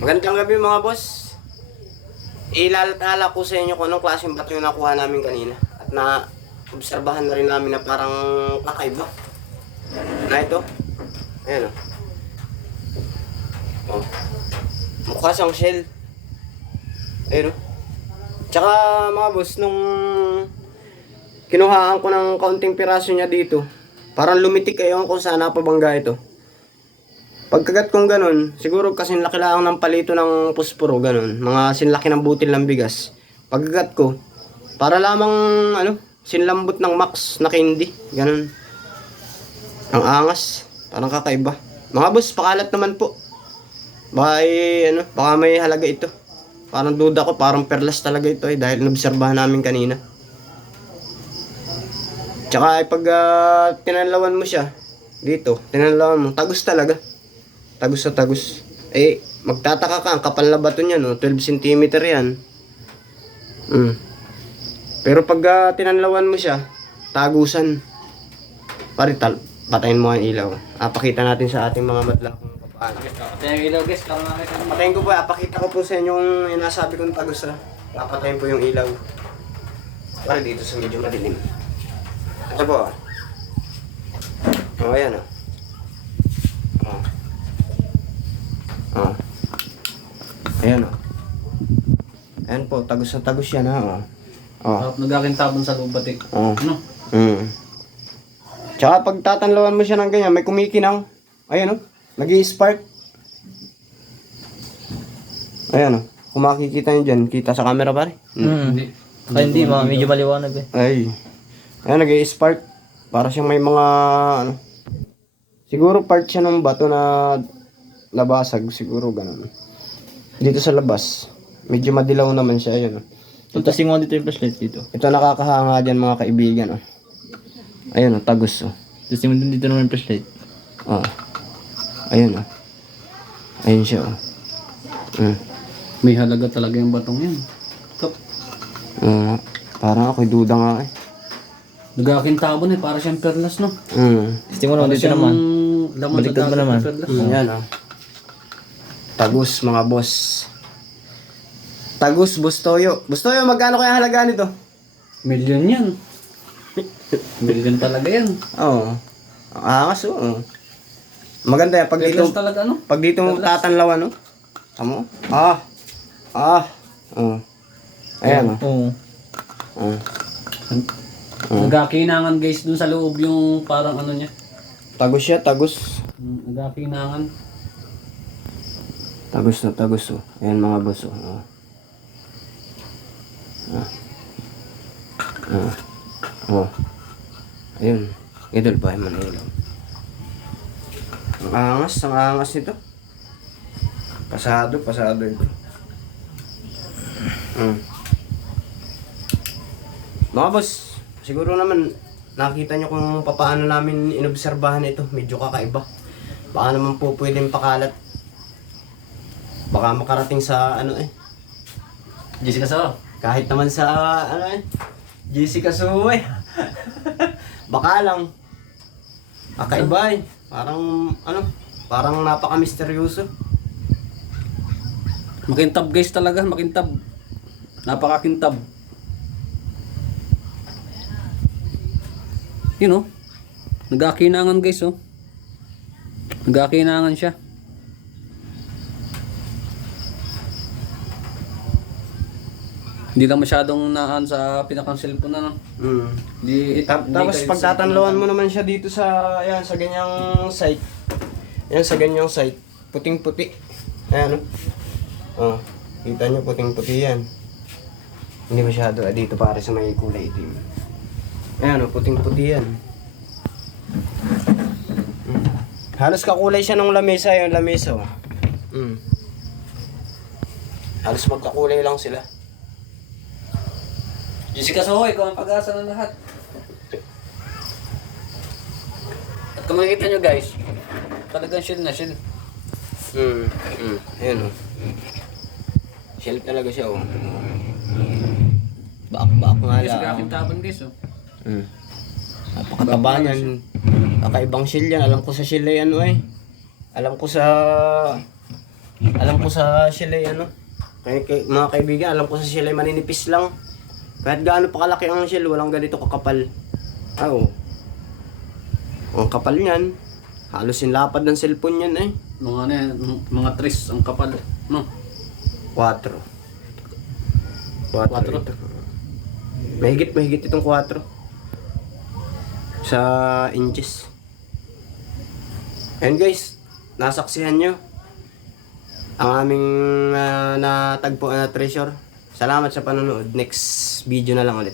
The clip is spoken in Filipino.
Magandang gabi mga boss. Ilalala ko sa inyo kung anong klaseng bato yung nakuha namin kanina. At na-obserbahan na rin namin na parang kakaiba. Na ito. Ayan o. Oh. Mukha siyang shell. Ayan o. Tsaka mga boss, nung kinuhaan ko ng kaunting piraso niya dito, parang lumitik kayo kung saan napabangga ito. Pagkagat kong ganun, siguro kasi laki lang ng palito ng pusporo, ganun. Mga sinlaki ng butil ng bigas. Pagkagat ko, para lamang, sinlambot ng Max na candy. Ganun. Ang angas. Parang kakaiba. Mga boss, pakalat naman po. Baka, baka may halaga ito. Parang duda ko, parang perlas talaga ito dahil inobserbahan namin kanina. Tsaka pag tinanlawan mo siya, dito, tinanlawan mo, tagus talaga. Tagus sa tagus. Magtataka ka, ang kapal na bato niya, no? 12 cm yan. Pero pag tinanlawan mo siya, tagusan. Parital, patayin mo ang ilaw. Pakita natin sa ating mga madla kung paano. Patayin ang ilaw guys, para makita mo. Patayin ko po, pakita ko po sa inyo yung nasabi kong tagus. Papatayin po yung ilaw. Para dito sa medyo madilim. Ito po. Ayan o. Ayan o. Ayan po, tagus na tagus yan ha. Harap nagakintabon sa lubatik. Ano? Tsaka pag tatanlawan mo siya ng ganyan, may kumikinaw. Ayan o, nag-i-spark. Ayan o, kung makikita nyo dyan, kita sa camera pare. Hindi. Ay, hindi, medyo maliwanag eh. Ay, ayan nag-i-spark. Para siyang may mga, siguro part siya ng bato na labasag, siguro ganun. Dito sa labas, medyo madilaw naman siya, ayan. Tutasing mo dito yung flashlight dito. Ito nakakahanga dyan mga kaibigan. Ayan o, tagus o. Tutasing mo dito naman yung flashlight. Ayan o. Ayan siya o. May halaga talaga yung batong yan. Top. Parang ako'y duda nga eh. Nagakintabon para siyang perlas, no? Tutasing mo naman dito naman. Baliktad mo naman. Ayan o. Tagus mga boss. Tagus, Bustoyo. Bustoyo, magkano kaya halaga nito? Million yan. Million talaga yan. Oo. Ang angas o. Maganda yan. Pag dito, Perlas talaga, no? pag dito mo tatanlawan, no? Tamo? Ayan o. Oo. Nagakinangan guys dun sa loob yung parang ano niya. Tagus siya, tagus. Nagakinangan. Tagus na tagus o. Ayan mga boss o. Ayun. Idol ba yung Manila? Ang angas nito. Pasado ito. Mga boss, siguro naman nakita nyo kung paano namin inobserbahan ito. Medyo kakaiba. Baka naman po pwedeng pakalat. Baka makarating sa Jessica Soro. kahit naman sa Jessica Suwe. Baka lang. Kakaiba eh. Parang napaka-misteryoso. Makintab guys talaga, makintab. Napakakintab. Yun oh. Nagakinangan guys oh. Nagakinangan siya. Hindi lang masyadong naan sa pinakang cellphone na no. Tapos pag tatanlawan mo naman siya dito sa ganyang site. Yan sa ganyang site, puting-puti. Ayan oh. Kita nyo puting-puti yan. Hindi masyado dito pare sa may kulay itim. Ayan oh, puting-puti yan. Halos kakulay siya ng lamesa, yung lamesa oh. Halos magkakulay lang sila. Jessica Soho, ikaw ang pag-asa ng lahat. At kung makikita nyo guys, talagang shell na shell. Ayan o. Shell talaga siya o. Baak-baak nga Kasi lang. kakintaban guys oh. Napakataba niyan. Kakaibang shell yan. Alam ko sa shell ay Alam ko sa Alam ko sa shell ay ano, mga kaibigan, alam ko sa shell ay maninipis lang. Kahit gaano pa kalaki ang shell, walang ganito kakapal. Oo. Ang kapal niyan, halos yung lapad ng cellphone yan eh. Mga ano yan, mga tris ang kapal. No? 4. 4 Kwatro? ito. Mahigit itong 4. Sa inches. And guys, nasaksihan nyo ang aming natagpuan na treasure. Salamat sa panonood. Next video na lang ulit.